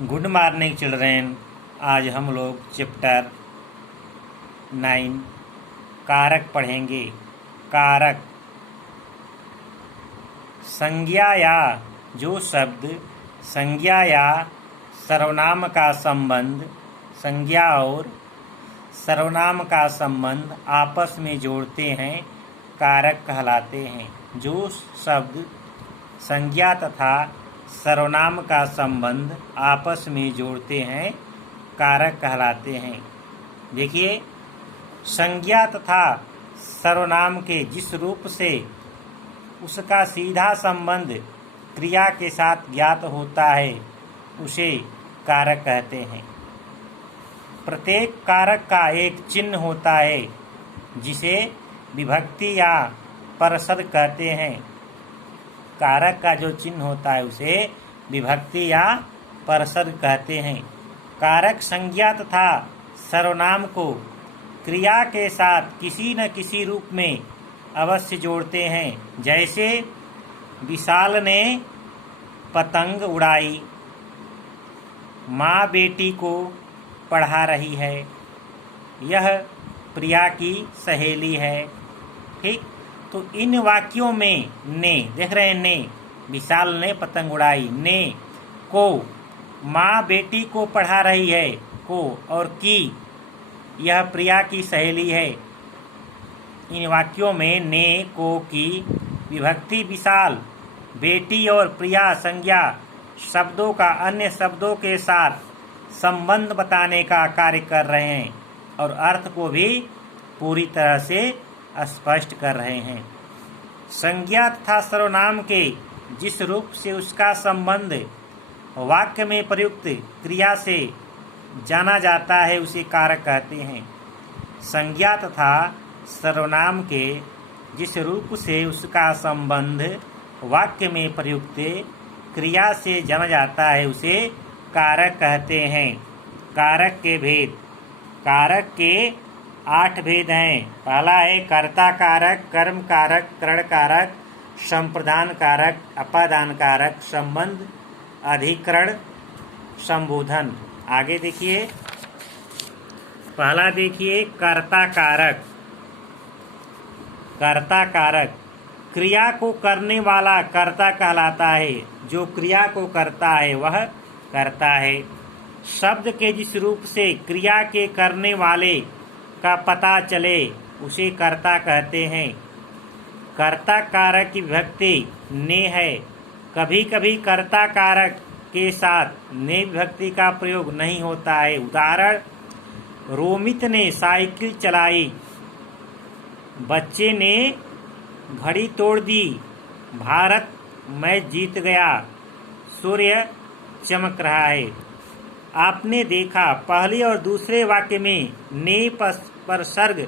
Good morning children. आज हम लोग चैप्टर 9 कारक पढ़ेंगे। कारक संज्ञा या जो शब्द संज्ञा या सर्वनाम का संबंध संज्ञा और सर्वनाम का संबंध आपस में जोड़ते हैं कारक कहलाते हैं। जो शब्द संज्ञा तथा सर्वनाम का संबंध आपस में जोड़ते हैं कारक कहलाते हैं। देखिए, संज्ञा तथा सर्वनाम के जिस रूप से उसका सीधा संबंध क्रिया के साथ ज्ञात होता है उसे कारक कहते हैं। प्रत्येक कारक का एक चिन्ह होता है जिसे विभक्ति या परसद कहते हैं। कारक का जो चिन्ह होता है उसे विभक्ति या परसद कहते हैं। कारक संज्ञा तथा सर्वनाम को क्रिया के साथ किसी न किसी रूप में अवश्य जोड़ते हैं। जैसे विशाल ने पतंग उड़ाई, माँ बेटी को पढ़ा रही है, यह प्रिया की सहेली है। ठीक, तो इन वाक्यों में ने, देख रहे हैं, ने विशाल ने पतंग उड़ाई, ने को माँ बेटी को पढ़ा रही है को, और की यह प्रिया की सहेली है। इन वाक्यों में ने, को, की विभक्ति विशाल, बेटी और प्रिया संज्ञा शब्दों का अन्य शब्दों के साथ संबंध बताने का कार्य कर रहे हैं और अर्थ को भी पूरी तरह से स्पष्ट कर रहे हैं। संज्ञा तथा सर्वनाम के जिस रूप से उसका संबंध वाक्य में प्रयुक्त क्रिया से जाना जाता है उसे कारक कहते हैं। संज्ञा तथा सर्वनाम के जिस रूप से उसका संबंध वाक्य में प्रयुक्त क्रिया से जाना जाता है उसे कारक कहते हैं। कारक के भेद। कारक के 8 भेद हैं। पहला है कर्ता कारक, कर्म कारक, करण कारक, संप्रदान कारक, अपादान कारक, संबंध, अधिकरण, संबोधन। आगे देखिए, पहला देखिए कर्ता कारक। कर्ता कारक क्रिया को करने वाला कर्ता कहलाता है। जो क्रिया को करता है वह कर्ता है। शब्द के जिस रूप से क्रिया के करने वाले का पता चले उसे कर्ता कहते हैं। कर्ता कारक की विभक्ति ने है। कभी कभी कर्ता कारक के साथ ने विभक्ति का प्रयोग नहीं होता है। उदाहरण, रोमित ने साइकिल चलाई, बच्चे ने घड़ी तोड़ दी, भारत मैच जीत गया, सूर्य चमक रहा है। आपने देखा, पहले और दूसरे वाक्य में ने पर सर्ग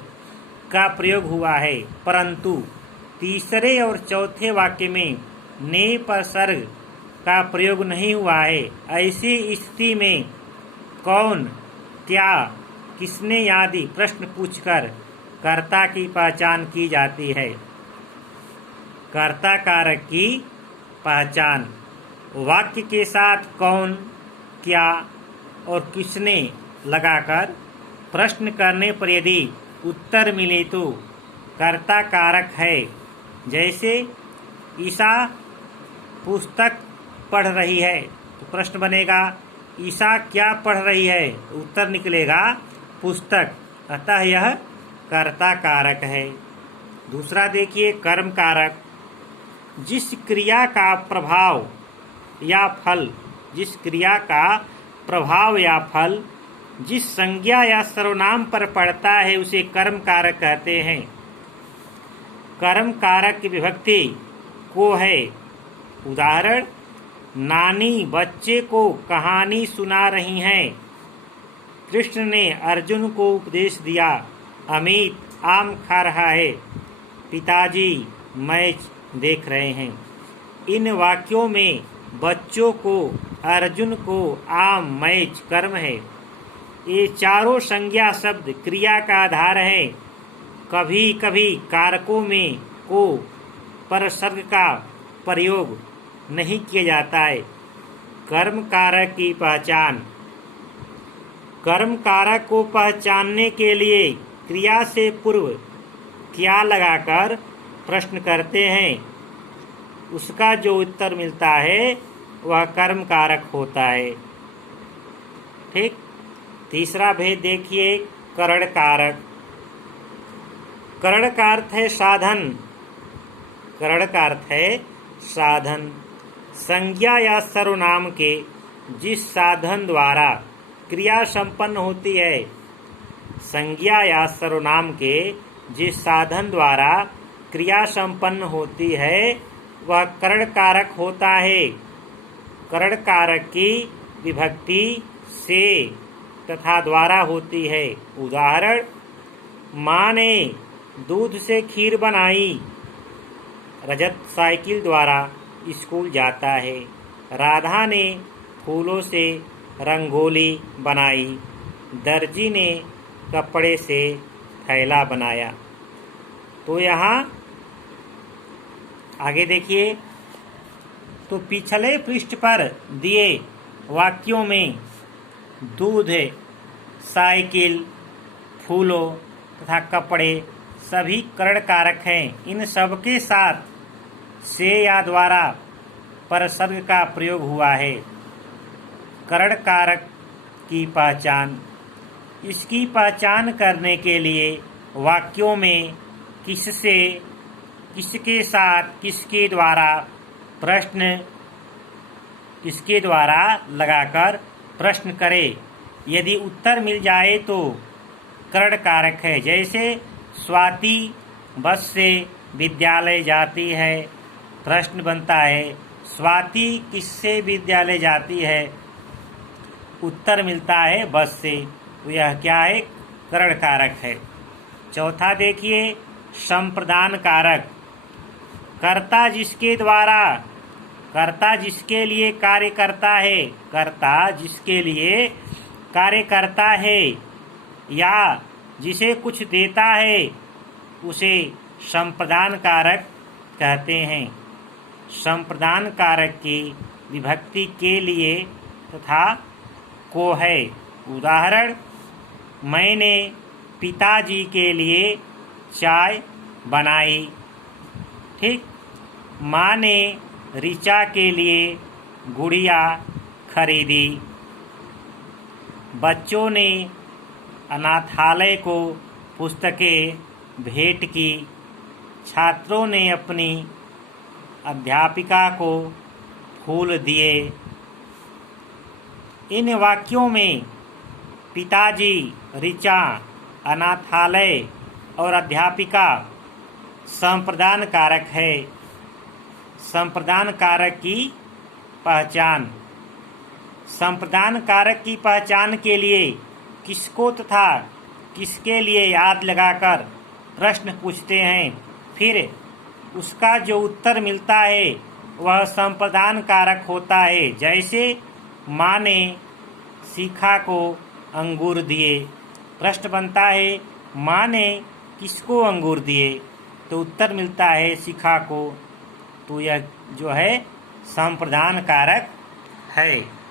का प्रयोग हुआ है, परंतु तीसरे और चौथे वाक्य में ने पर सर्ग का प्रयोग नहीं हुआ है। ऐसी स्थिति में कौन, क्या, किसने आदि प्रश्न पूछकर कर्ता की पहचान की जाती है। कर्ता कारक की पहचान वाक्य के साथ कौन, क्या और किसने लगाकर प्रश्न करने पर यदि उत्तर मिले तो कर्ता कारक है। जैसे ईशा पुस्तक पढ़ रही है तो प्रश्न बनेगा ईशा क्या पढ़ रही है, तो उत्तर निकलेगा पुस्तक, अतः यह कर्ता कारक है। दूसरा देखिए कर्म कारक। जिस क्रिया का प्रभाव या फल, जिस क्रिया का प्रभाव या फल जिस संज्ञा या सर्वनाम पर पड़ता है उसे कर्म कारक कहते हैं। कर्म कारक की विभक्ति को है। उदाहरण, नानी बच्चे को कहानी सुना रही हैं, कृष्ण ने अर्जुन को उपदेश दिया, अमित आम खा रहा है, पिताजी मैच देख रहे हैं। इन वाक्यों में बच्चों को, अर्जुन को, आम, मैच कर्म है। ये चारों संज्ञा शब्द क्रिया का आधार है। कभी कभी कारकों में को परसर्ग का प्रयोग नहीं किया जाता है। कर्म कारक की पहचान। कर्म कारक को पहचानने के लिए क्रिया से पूर्व क्या लगाकर प्रश्न करते हैं, उसका जो उत्तर मिलता है वह कर्म कारक होता है। ठीक। तीसरा भेद देखिए, करण कारक। करण का अर्थ है साधन। करण का अर्थ है साधन। संज्ञा या सर्वनाम के जिस साधन द्वारा क्रिया संपन्न होती है, संज्ञा या सर्वनाम के जिस साधन द्वारा क्रिया संपन्न होती है वह करण कारक होता है। करण कारक की विभक्ति से तथा द्वारा होती है। उदाहरण, माँ ने दूध से खीर बनाई। रजत साइकिल द्वारा स्कूल जाता है। राधा ने फूलों से रंगोली बनाई। दर्जी ने कपड़े से थैला बनाया। तो यहाँ आगे देखिए, तो पिछले पृष्ठ पर दिए वाक्यों में दूध, साइकिल, फूलों तथा कपड़े सभी करण कारक हैं। इन सब के साथ से या द्वारा परसर्ग का प्रयोग हुआ है। करण कारक की पहचान। इसकी पहचान करने के लिए वाक्यों में किससे, किसके साथ, किसके द्वारा प्रश्न, किसके द्वारा लगाकर प्रश्न करें। यदि उत्तर मिल जाए तो करण कारक है। जैसे स्वाति बस से विद्यालय जाती है। प्रश्न बनता है, स्वाति किससे विद्यालय जाती है? उत्तर मिलता है बस से। तो यह क्या है? करण कारक है। चौथा देखिए, संप्रदान कारक। कर्ता जिसके द्वारा, कर्ता जिसके लिए कार्य करता है, कर्ता जिसके लिए कार्य करता है या जिसे कुछ देता है उसे संप्रदान कारक कहते हैं। संप्रदान कारक की विभक्ति के लिए तथा को है। उदाहरण, मैंने पिताजी के लिए चाय बनाई। ठीक। माँ ने ऋचा के लिए गुड़िया खरीदी। बच्चों ने अनाथालय को पुस्तकें भेंट की। छात्रों ने अपनी अध्यापिका को फूल दिए। इन वाक्यों में पिताजी, ऋचा, अनाथालय और अध्यापिका संप्रदान कारक है। संप्रदान कारक की पहचान। संप्रदान कारक की पहचान के लिए किसको तथा किसके लिए याद लगाकर प्रश्न पूछते हैं, फिर उसका जो उत्तर मिलता है वह संप्रदान कारक होता है। जैसे माँ ने शिखा को अंगूर दिए। प्रश्न बनता है, माँ ने किसको अंगूर दिए? तो उत्तर मिलता है शिखा को। तो यह जो है संप्रदान कारक है।